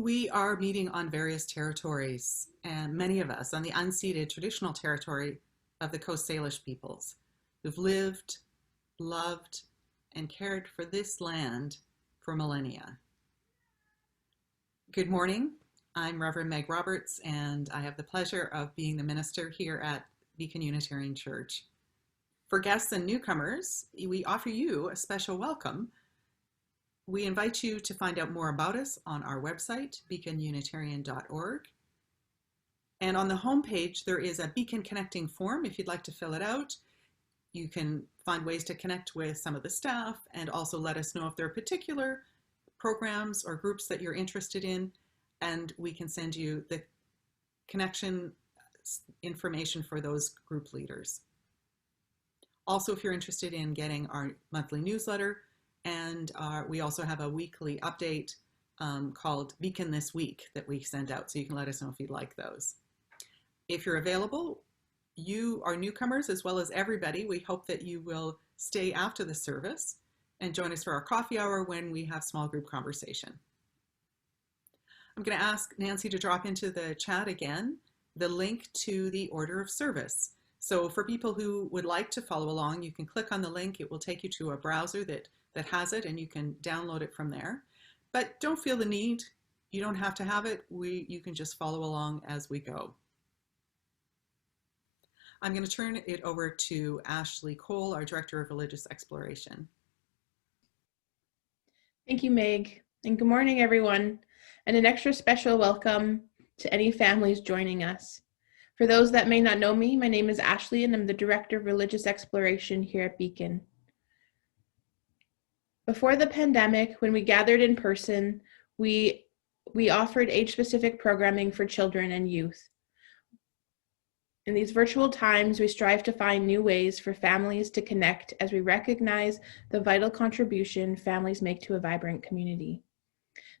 We are meeting on various territories, and many of us on the unceded traditional territory of the Coast Salish peoples who've lived, loved, and cared for this land for millennia. Good morning. I'm Reverend Meg Roberts, and I have the pleasure of being the minister here at Beacon Unitarian Church. For guests and newcomers, we offer you a special welcome. We invite you to find out more about us on our website, beaconunitarian.org. And on the homepage, there is a Beacon Connecting form if you'd like to fill it out. You can find ways to connect with some of the staff and also let us know if there are particular programs or groups that you're interested in, and we can send you the connection information for those group leaders. Also, if you're interested in getting our monthly newsletter, and we also have a weekly update called Beacon This Week that we send out, so you can let us know if you'd like those. If you're available, you are newcomers as well as everybody. We hope that you will stay after the service and join us for our coffee hour when we have small group conversation. I'm going to ask Nancy to drop into the chat again the link to the order of service. So for people who would like to follow along, you can click on the link. It will take you to a browser that has it, and you can download it from there. But don't feel the need. You don't have to have it. You can just follow along as we go. I'm going to turn it over to Ashley Cole, our Director of Religious Exploration. Thank you, Meg, and good morning, everyone, and an extra special welcome to any families joining us. For those that may not know me, my name is Ashley, and I'm the Director of Religious Exploration here at Beacon. Before the pandemic, when we gathered in person, we offered age-specific programming for children and youth. In these virtual times, we strive to find new ways for families to connect as we recognize the vital contribution families make to a vibrant community.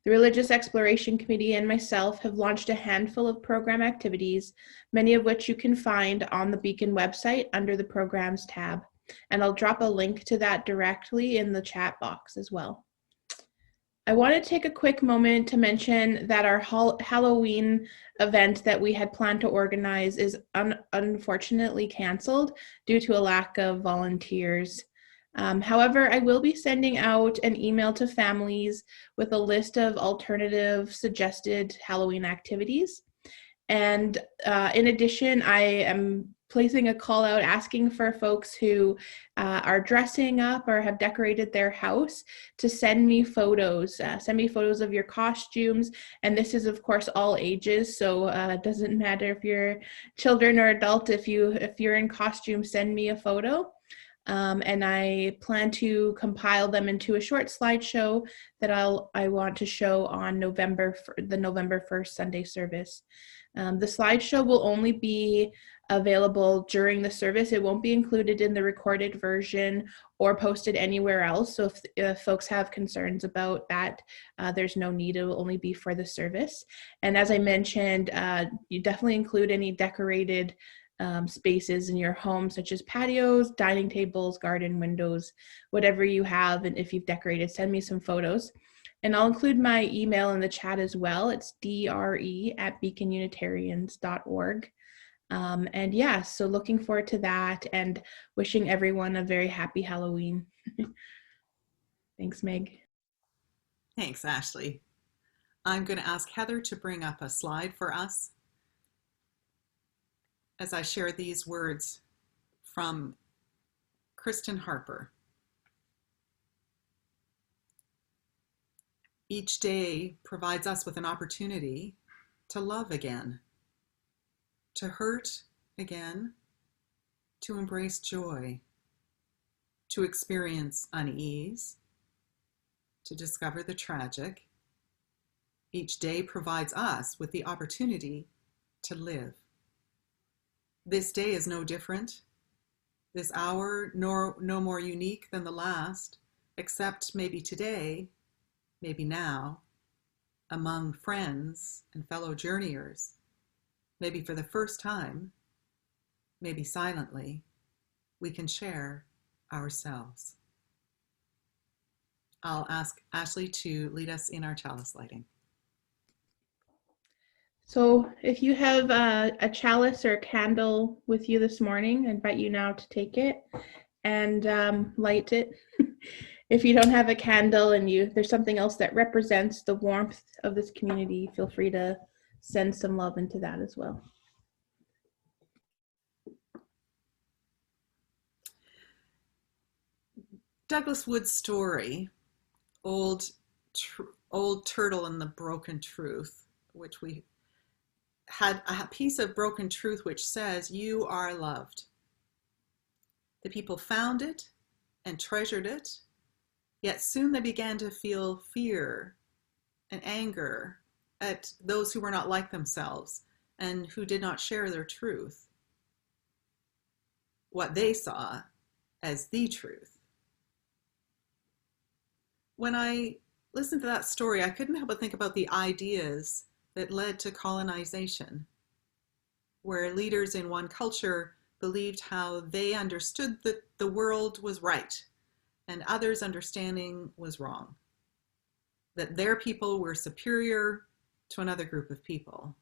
The Religious Exploration Committee and myself have launched a handful of program activities, many of which you can find on the Beacon website under the Programs tab, and I'll drop a link to that directly in the chat box as well. I want to take a quick moment to mention that our Halloween event that we had planned to organize is unfortunately canceled due to a lack of volunteers. However, I will be sending out an email to families with a list of alternative suggested Halloween activities. And in addition, I am placing a call out asking for folks who are dressing up or have decorated their house to send me photos. Send me photos of your costumes. And this is, of course, all ages. So it doesn't matter if you're children or adult. If you're in costume, send me a photo. And I plan to compile them into a short slideshow that I want to show on the November 1st Sunday service. The slideshow will only be available during the service. It won't be included in the recorded version or posted anywhere else. So if folks have concerns about that, there's no need. It will only be for the service. And as I mentioned, you definitely include any decorated spaces in your home, such as patios, dining tables, garden windows, whatever you have. And if you've decorated, send me some photos. And I'll include my email in the chat as well. It's dre@beaconunitarians.org. And yeah, so looking forward to that and wishing everyone a very happy Halloween. Thanks, Meg. Thanks, Ashley. I'm going to ask Heather to bring up a slide for us as I share these words from Kristen Harper. Each day provides us with an opportunity to love again, to hurt again, to embrace joy, to experience unease, to discover the tragic. Each day provides us with the opportunity to live. This day is no different. This hour no more unique than the last, except maybe today, maybe now, among friends and fellow journeyers, maybe for the first time, maybe silently, we can share ourselves. I'll ask Ashley to lead us in our chalice lighting. So if you have a chalice or a candle with you this morning, I invite you now to take it and light it. If you don't have a candle and there's something else that represents the warmth of this community, feel free to send some love into that as well. Douglas Wood's story, Old Old Turtle and the Broken Truth, which we had a piece of broken truth which says, "You are loved." The people found it and treasured it, yet soon they began to feel fear and anger at those who were not like themselves and who did not share their truth, what they saw as the truth. When I listened to that story, I couldn't help but think about the ideas that led to colonization, where leaders in one culture believed how they understood that the world was right and others' understanding was wrong, that their people were superior to another group of people.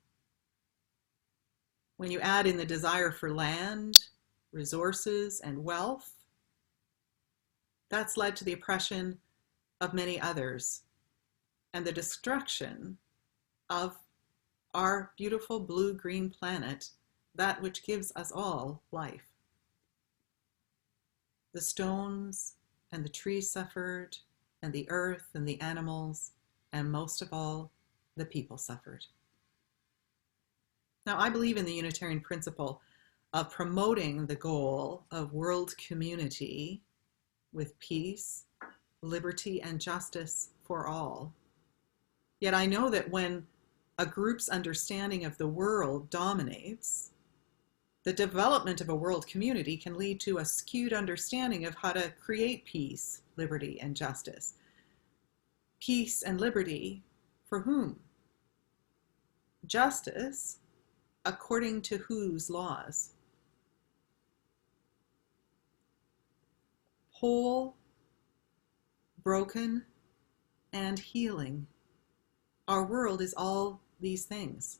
When you add in the desire for land, resources, and wealth, that's led to the oppression of many others and the destruction of our beautiful blue-green planet, that which gives us all life. The stones and the trees suffered, and the earth and the animals, and most of all, the people suffered. Now, I believe in the Unitarian principle of promoting the goal of world community with peace, liberty, and justice for all. Yet I know that when a group's understanding of the world dominates, the development of a world community can lead to a skewed understanding of how to create peace, liberty, and justice. Peace and liberty for whom? Justice according to whose laws? Whole, broken, and healing. Our world is all these things.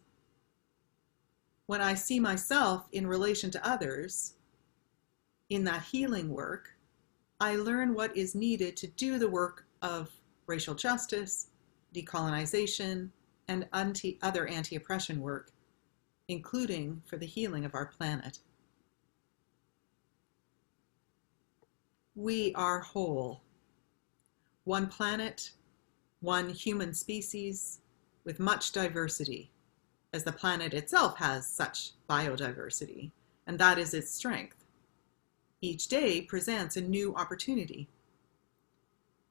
When I see myself in relation to others, in that healing work, I learn what is needed to do the work of racial justice, decolonization, and other anti-oppression work, including for the healing of our planet. We are whole. One planet, one human species with much diversity, as the planet itself has such biodiversity, and that is its strength. Each day presents a new opportunity.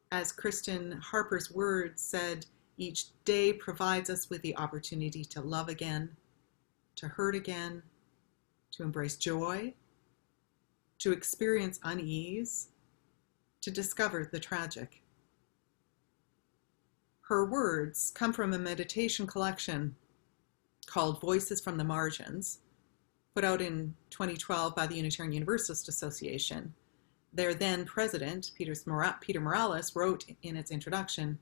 As Kristen Harper's words said, each day provides us with the opportunity to love again, to hurt again, to embrace joy, to experience unease, to discover the tragic. Her words come from a meditation collection called Voices from the Margins, put out in 2012 by the Unitarian Universalist Association. Their then president, Peter Morales, wrote in its introduction,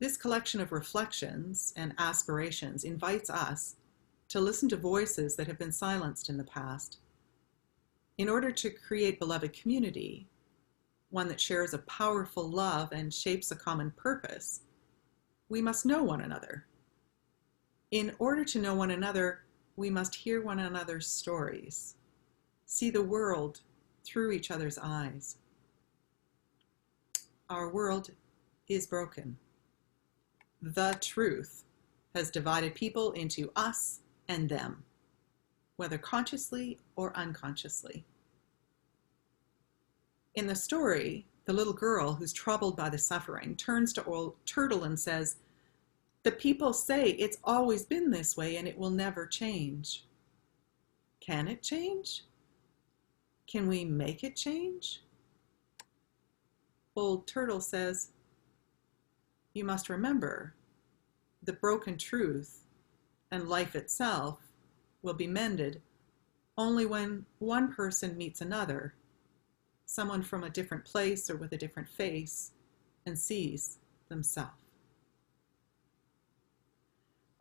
"This collection of reflections and aspirations invites us to listen to voices that have been silenced in the past. In order to create beloved community, one that shares a powerful love and shapes a common purpose, we must know one another. In order to know one another, we must hear one another's stories, see the world through each other's eyes. Our world is broken. The truth has divided people into us and them, whether consciously or unconsciously." In the story, the little girl who's troubled by the suffering turns to Old Turtle and says, "The people say it's always been this way and it will never change. Can it change? Can we make it change?" Old Turtle says, "You must remember, the broken truth and life itself will be mended only when one person meets another, someone from a different place or with a different face, and sees themselves."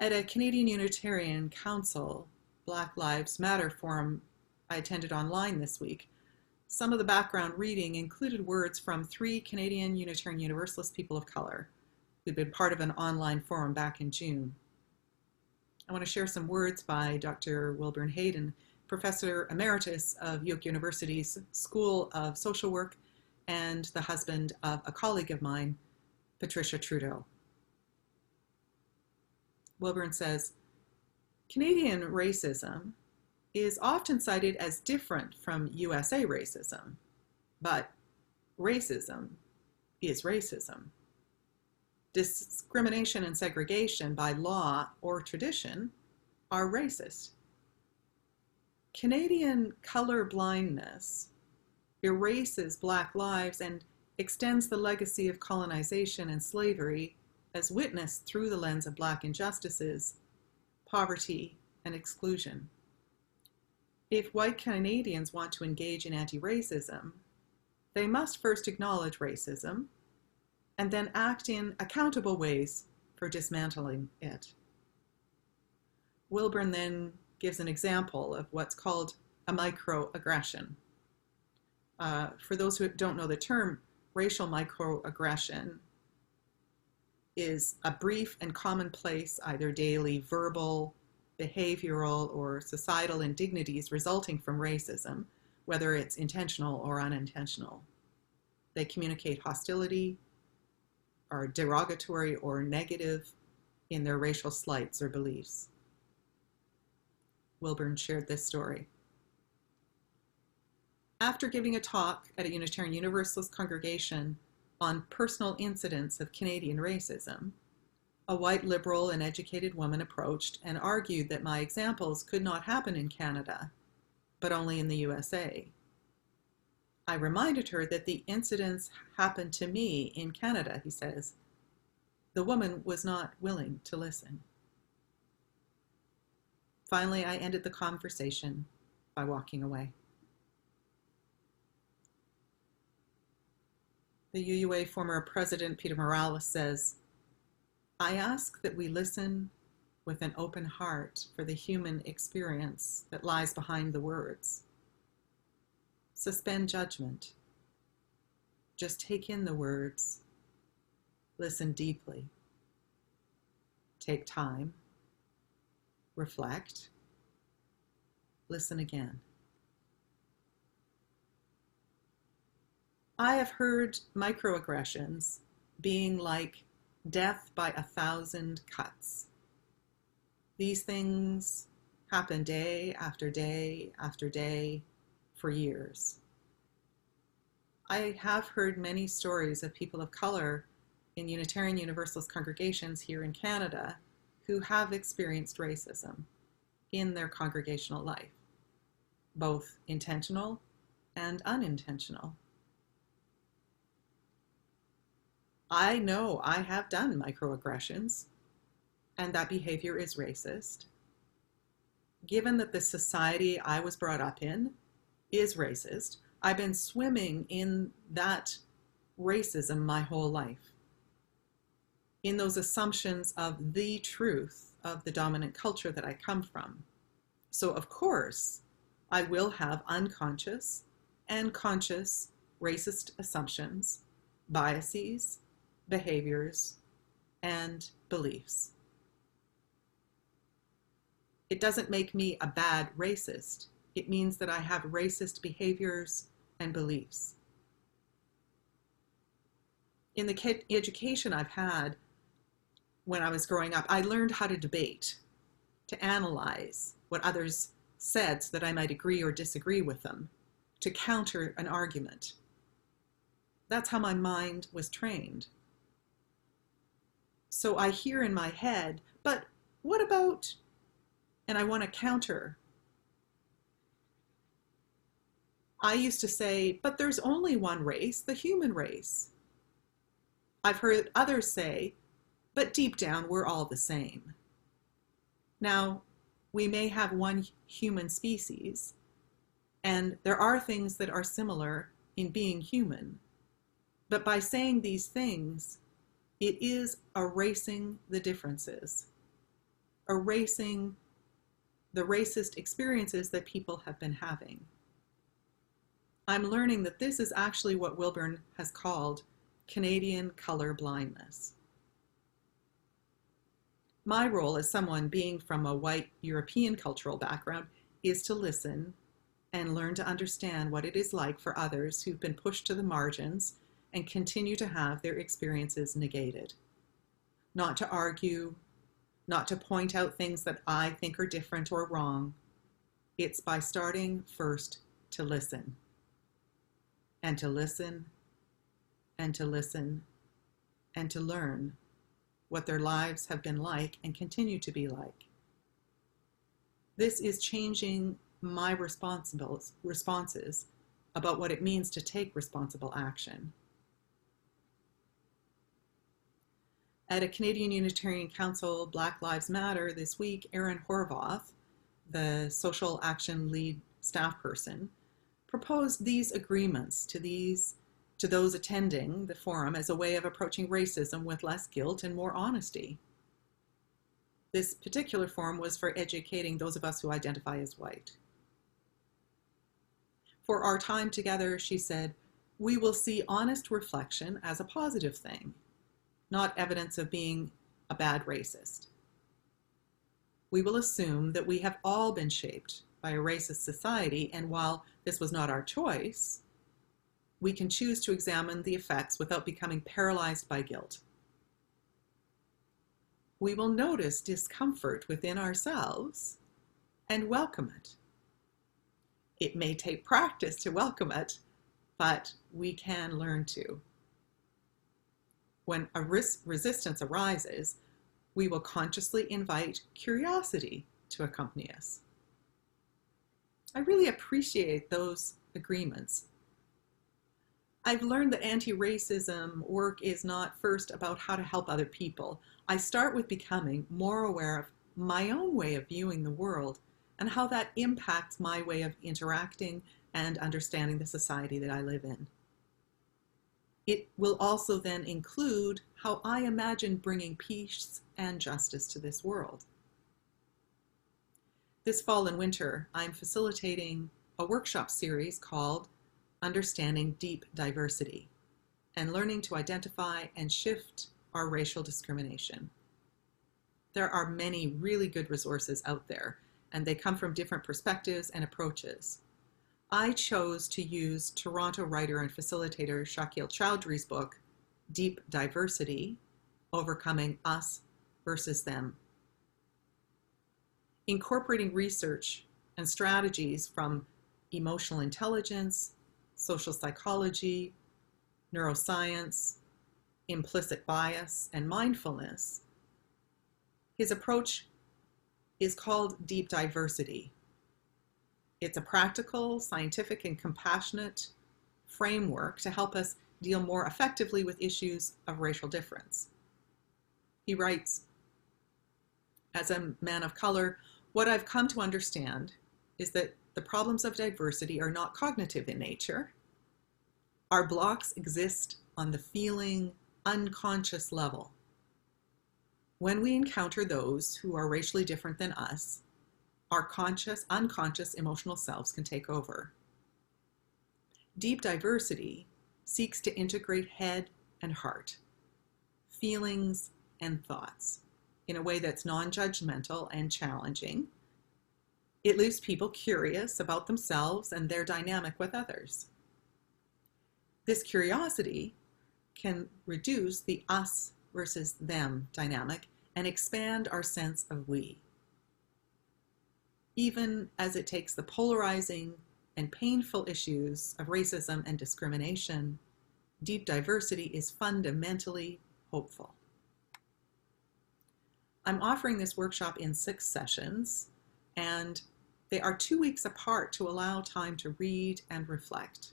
At a Canadian Unitarian Council Black Lives Matter forum I attended online this week, some of the background reading included words from 3 Canadian Unitarian Universalist people of color who'd been part of an online forum back in June. I want to share some words by Dr. Wilburn Hayden, Professor Emeritus of York University's School of Social Work and the husband of a colleague of mine, Patricia Trudeau. Wilburn says, Canadian racism is often cited as different from USA racism, but racism is racism. Discrimination and segregation by law or tradition are racist. Canadian color blindness erases Black lives and extends the legacy of colonization and slavery as witnessed through the lens of Black injustices, poverty, and exclusion. If white Canadians want to engage in anti-racism, they must first acknowledge racism and then act in accountable ways for dismantling it. Wilburn then gives an example of what's called a microaggression. For those who don't know the term, racial microaggression is a brief and commonplace, either daily, verbal, behavioral, or societal indignities resulting from racism, whether it's intentional or unintentional. They communicate hostility, are derogatory or negative in their racial slights or beliefs. Wilburn shared this story. After giving a talk at a Unitarian Universalist congregation on personal incidents of Canadian racism, a white liberal and educated woman approached and argued that my examples could not happen in Canada, but only in the USA. I reminded her that the incidents happened to me in Canada, he says. The woman was not willing to listen. Finally, I ended the conversation by walking away. The UUA former president, Peter Morales, says, I ask that we listen with an open heart for the human experience that lies behind the words. Suspend judgment. Just take in the words. Listen deeply. Take time. Reflect. Listen again. I have heard microaggressions being like death by 1,000 cuts. These things happen day after day after day for years. I have heard many stories of people of color in Unitarian Universalist congregations here in Canada who have experienced racism in their congregational life, both intentional and unintentional. I know I have done microaggressions, and that behavior is racist. Given that the society I was brought up in is racist, I've been swimming in that racism my whole life, in those assumptions of the truth of the dominant culture that I come from. So of course, I will have unconscious and conscious racist assumptions, biases, behaviors, and beliefs. It doesn't make me a bad racist. It means that I have racist behaviors and beliefs. In the education I've had when I was growing up, I learned how to debate, to analyze what others said so that I might agree or disagree with them, to counter an argument. That's how my mind was trained. So I hear in my head, but what about, and I want to counter. I used to say, but there's only one race, the human race. I've heard others say, but deep down, we're all the same. Now, we may have one human species, and there are things that are similar in being human. But by saying these things, it is erasing the differences. erasing the racist experiences that people have been having. I'm learning that this is actually what Wilburn has called Canadian color blindness. My role as someone being from a white European cultural background is to listen and learn to understand what it is like for others who've been pushed to the margins and continue to have their experiences negated. Not to argue, not to point out things that I think are different or wrong. It's by starting first to listen, and to listen, and to listen, and to learn what their lives have been like and continue to be like. This is changing my responses about what it means to take responsible action. At a Canadian Unitarian Council Black Lives Matter this week, Erin Horvath, the social action lead staff person, proposed these agreements to those attending the forum as a way of approaching racism with less guilt and more honesty. This particular forum was for educating those of us who identify as white. For our time together, she said, we will see honest reflection as a positive thing, not evidence of being a bad racist. We will assume that we have all been shaped by a racist society, and while this was not our choice, we can choose to examine the effects without becoming paralyzed by guilt. We will notice discomfort within ourselves and welcome it. It may take practice to welcome it, but we can learn to. When a resistance arises, we will consciously invite curiosity to accompany us. I really appreciate those agreements. I've learned that anti-racism work is not first about how to help other people. I start with becoming more aware of my own way of viewing the world and how that impacts my way of interacting and understanding the society that I live in. It will also then include how I imagine bringing peace and justice to this world. This fall and winter, I'm facilitating a workshop series called Understanding Deep Diversity and Learning to Identify and Shift Our Racial Discrimination. There are many really good resources out there, and they come from different perspectives and approaches. I chose to use Toronto writer and facilitator Shakil Chowdhury's book, Deep Diversity, Overcoming Us versus Them. Incorporating research and strategies from emotional intelligence, social psychology, neuroscience, implicit bias, and mindfulness, his approach is called Deep Diversity. It's a practical, scientific, and compassionate framework to help us deal more effectively with issues of racial difference. He writes, as a man of color, what I've come to understand is that the problems of diversity are not cognitive in nature. Our blocks exist on the feeling, unconscious level. When we encounter those who are racially different than us, our conscious, unconscious emotional selves can take over. Deep diversity seeks to integrate head and heart, feelings and thoughts in a way that's non-judgmental and challenging. It leaves people curious about themselves and their dynamic with others. This curiosity can reduce the us versus them dynamic and expand our sense of we. Even as it takes the polarizing and painful issues of racism and discrimination, deep diversity is fundamentally hopeful. I'm offering this workshop in 6 sessions, and they are 2 weeks apart to allow time to read and reflect,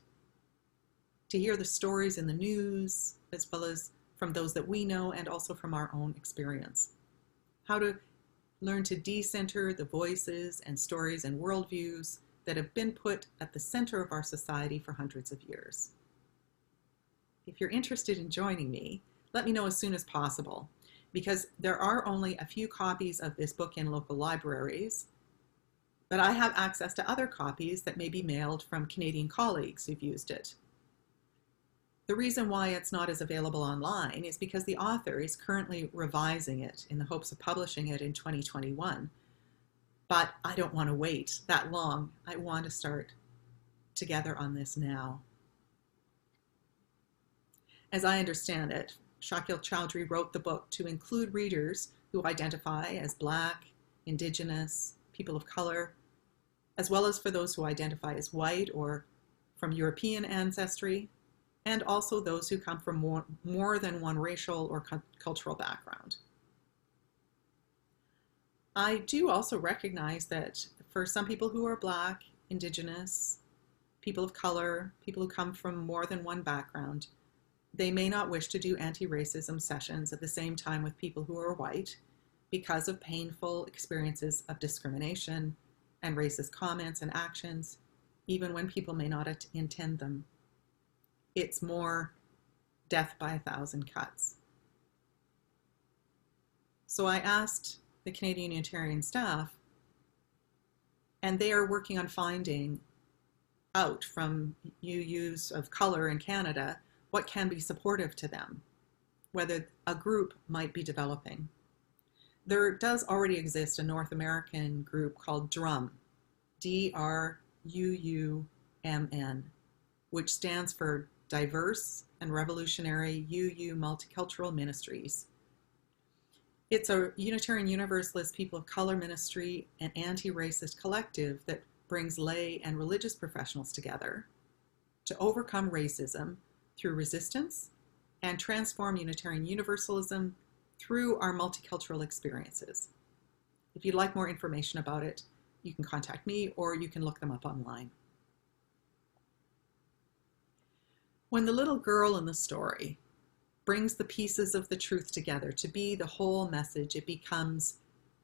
to hear the stories in the news, as well as from those that we know and also from our own experience. How to learn to decenter the voices and stories and worldviews that have been put at the center of our society for hundreds of years. If you're interested in joining me, let me know as soon as possible. because there are only a few copies of this book in local libraries, but I have access to other copies that may be mailed from Canadian colleagues who've used it. The reason why it's not as available online is because the author is currently revising it in the hopes of publishing it in 2021. But I don't want to wait that long. I want to start together on this now. As I understand it, Shakil Chowdhury wrote the book to include readers who identify as Black, Indigenous, people of color, as well as for those who identify as white or from European ancestry, and also those who come from more than one racial or cultural background. I do also recognize that for some people who are Black, Indigenous, people of color, people who come from more than one background, they may not wish to do anti-racism sessions at the same time with people who are white because of painful experiences of discrimination and racist comments and actions, even when people may not intend them. It's more death by 1,000 cuts. So I asked the Canadian Unitarian staff, and they are working on finding out from UUs of color in Canada what can be supportive to them, whether a group might be developing. There does already exist a North American group called DRUMM, D-R-U-U-M-N, which stands for Diverse and Revolutionary UU Multicultural Ministries. It's a Unitarian Universalist people of color ministry and anti-racist collective that brings lay and religious professionals together to overcome racism through resistance and transform Unitarian Universalism through our multicultural experiences. If you'd like more information about it, you can contact me or you can look them up online. When the little girl in the story brings the pieces of the truth together to be the whole message, it becomes,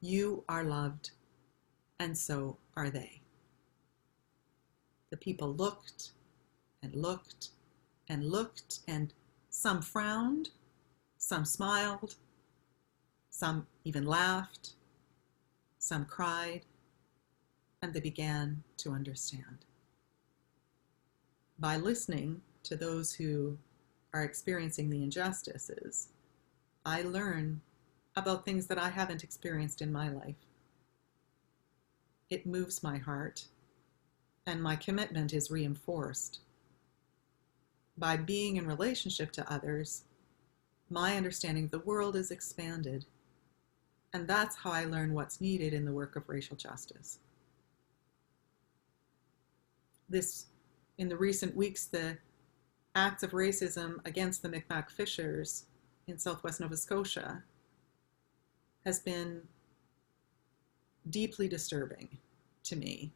you are loved, and so are they. The people looked and looked and looked, and some frowned, some smiled, some even laughed, some cried, and they began to understand. By listening to those who are experiencing the injustices, I learn about things that I haven't experienced in my life. It moves my heart, and my commitment is reinforced. By being in relationship to others, my understanding of the world is expanded, and that's how I learn what's needed in the work of racial justice. In the recent weeks, the acts of racism against the Micmac fishers in southwest Nova Scotia has been deeply disturbing to me.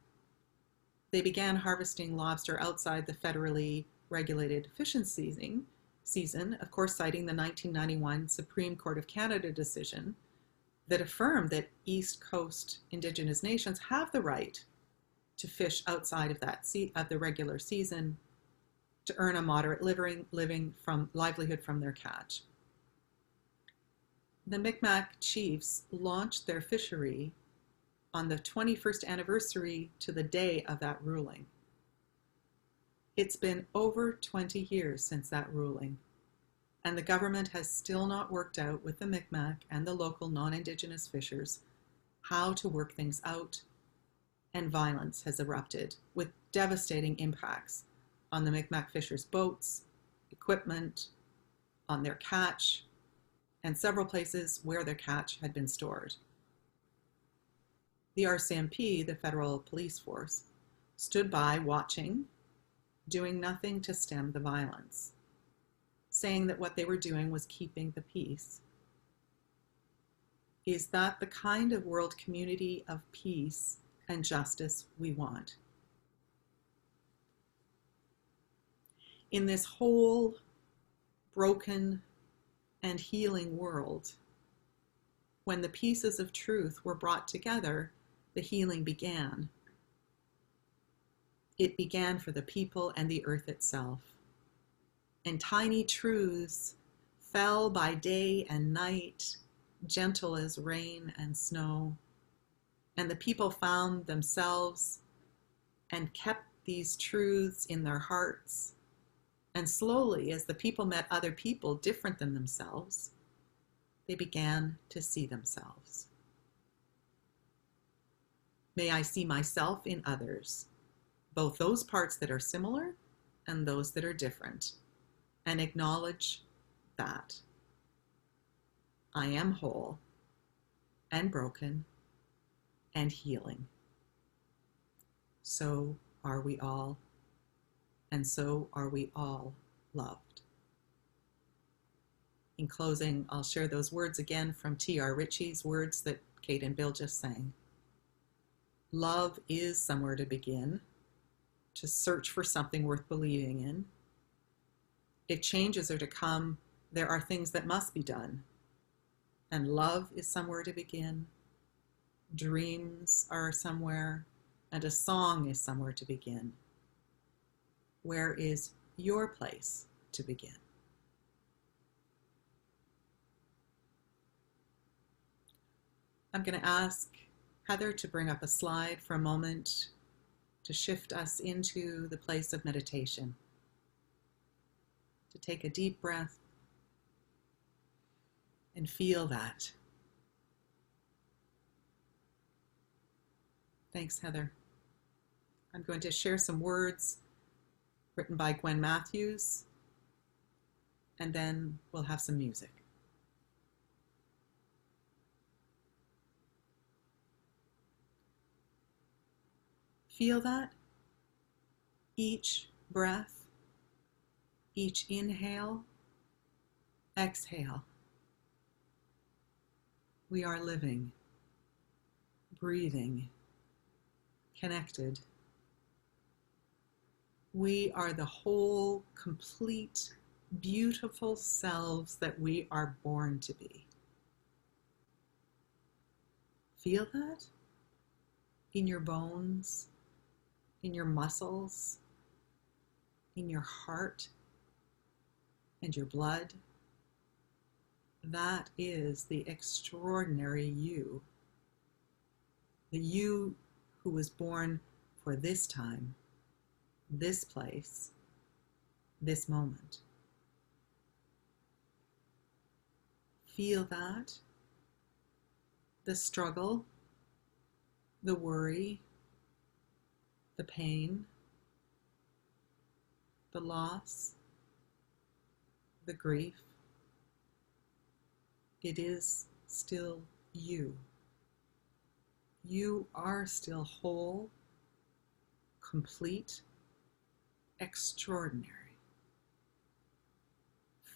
They began harvesting lobster outside the federally regulated fishing season, of course citing the 1991 Supreme Court of Canada decision that affirmed that East Coast Indigenous nations have the right to fish outside of the regular season to earn a moderate livelihood from their catch. The Micmac chiefs launched their fishery on the 21st anniversary to the day of that ruling. It's been over 20 years since that ruling, and the government has still not worked out with the Micmac and the local non-Indigenous fishers how to work things out, and violence has erupted with devastating impacts on the Micmac fishers' boats, equipment, on their catch, and several places where their catch had been stored. The RCMP, the federal police force, stood by watching, doing nothing to stem the violence, saying that what they were doing was keeping the peace. Is that the kind of world community of peace and justice we want? In this whole broken and healing world, when the pieces of truth were brought together, the healing began. It began for the people and the earth itself. And tiny truths fell by day and night gentle as rain and snow. And the people found themselves and kept these truths in their hearts. And slowly, as the people met other people different than themselves, they began to see themselves. May I see myself in others, both those parts that are similar and those that are different, and acknowledge that I am whole and broken and healing. So are we all, and so are we all loved. In closing, I'll share those words again from T.R. Ritchie's words that Kate and Bill just sang. Love is somewhere to begin, to search for something worth believing in. If changes are to come, there are things that must be done. And love is somewhere to begin. Dreams are somewhere, and a song is somewhere to begin. Where is your place to begin? I'm going to ask Heather to bring up a slide for a moment to shift us into the place of meditation. To take a deep breath and feel that. Thanks, Heather. I'm going to share some words written by Gwen Matthews, and then we'll have some music. Feel that each breath, each inhale, exhale, we are living, breathing, connected. We are the whole, complete, beautiful selves that we are born to be. Feel that in your bones, in your muscles, in your heart and your blood. That is the extraordinary you, the you who was born for this time, this place, this moment. Feel that, the struggle, the worry, the pain, the loss, the grief. It is still you. You are still whole, complete, extraordinary.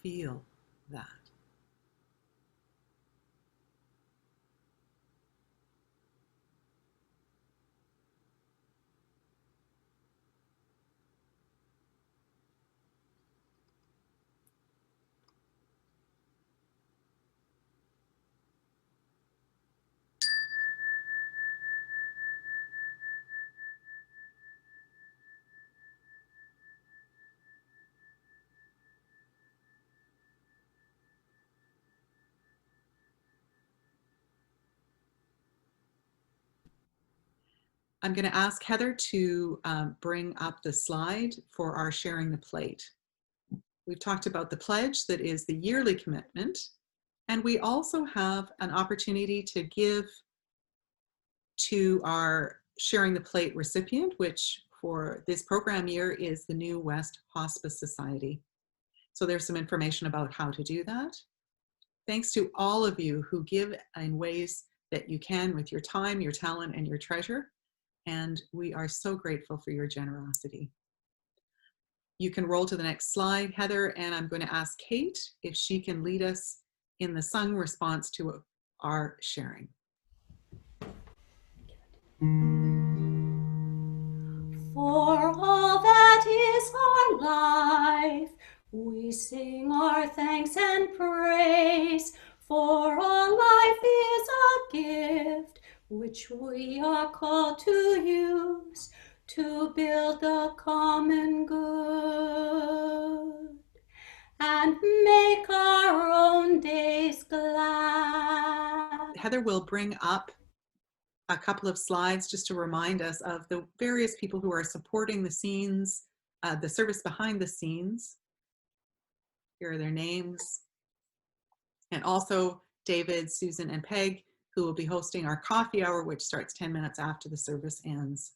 Feel that. I'm going to ask Heather to bring up the slide for our sharing the plate. We've talked about the pledge that is the yearly commitment, and we also have an opportunity to give to our sharing the plate recipient, which for this program year is the New West Hospice Society. So there's some information about how to do that. Thanks to all of you who give in ways that you can with your time, your talent, and your treasure. And we are so grateful for your generosity. You can roll to the next slide, Heather, and I'm going to ask Kate if she can lead us in the sung response to our sharing. For all that is our life, we sing our thanks and praise. For all life is a gift which we are called to use to build the common good and make our own days glad. Heather will bring up a couple of slides just to remind us of the various people who are supporting the scenes, the service behind the scenes. Here are their names. And also David, Susan, and Peg, who will be hosting our coffee hour, which starts 10 minutes after the service ends.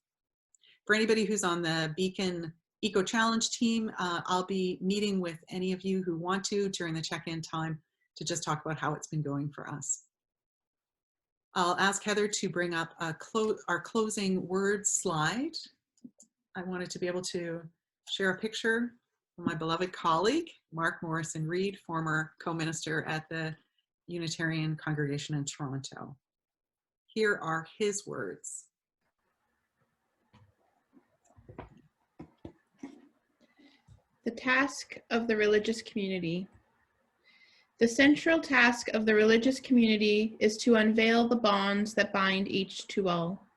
For anybody who's on the Beacon Eco Challenge team, I'll be meeting with any of you who want to during the check-in time to just talk about how it's been going for us. I'll ask Heather to bring up our closing words slide. I wanted to be able to share a picture of my beloved colleague, Mark Morrison Reed, former co-minister at the Unitarian Congregation in Toronto. Here are his words. The task of the religious community. The central task of the religious community is to unveil the bonds that bind each to all.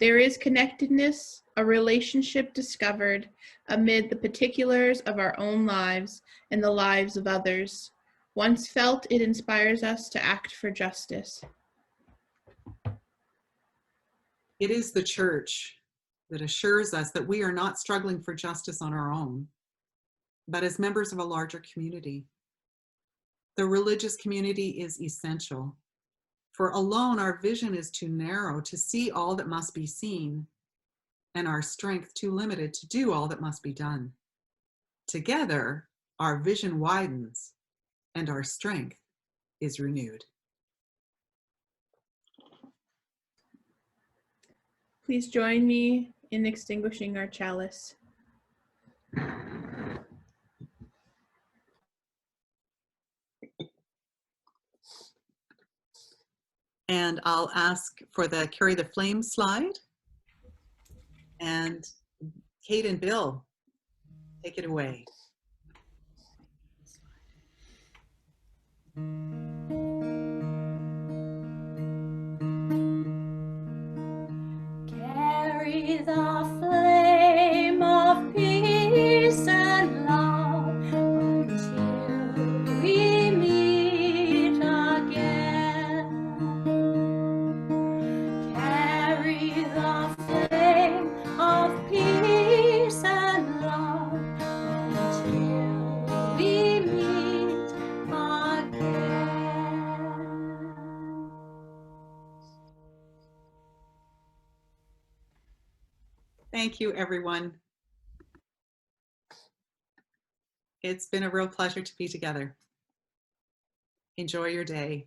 There is connectedness, a relationship discovered amid the particulars of our own lives and the lives of others. Once felt, it inspires us to act for justice. It is the church that assures us that we are not struggling for justice on our own, but as members of a larger community. The religious community is essential, for alone our vision is too narrow to see all that must be seen, and our strength too limited to do all that must be done. Together, our vision widens and our strength is renewed. Please join me in extinguishing our chalice. And I'll ask for the Carry the Flame slide. And Kate and Bill, take it away. Carry the flame of peace and love until we meet again. Carry the flame of peace and love until we meet again. Thank you, everyone. It's been a real pleasure to be together. Enjoy your day.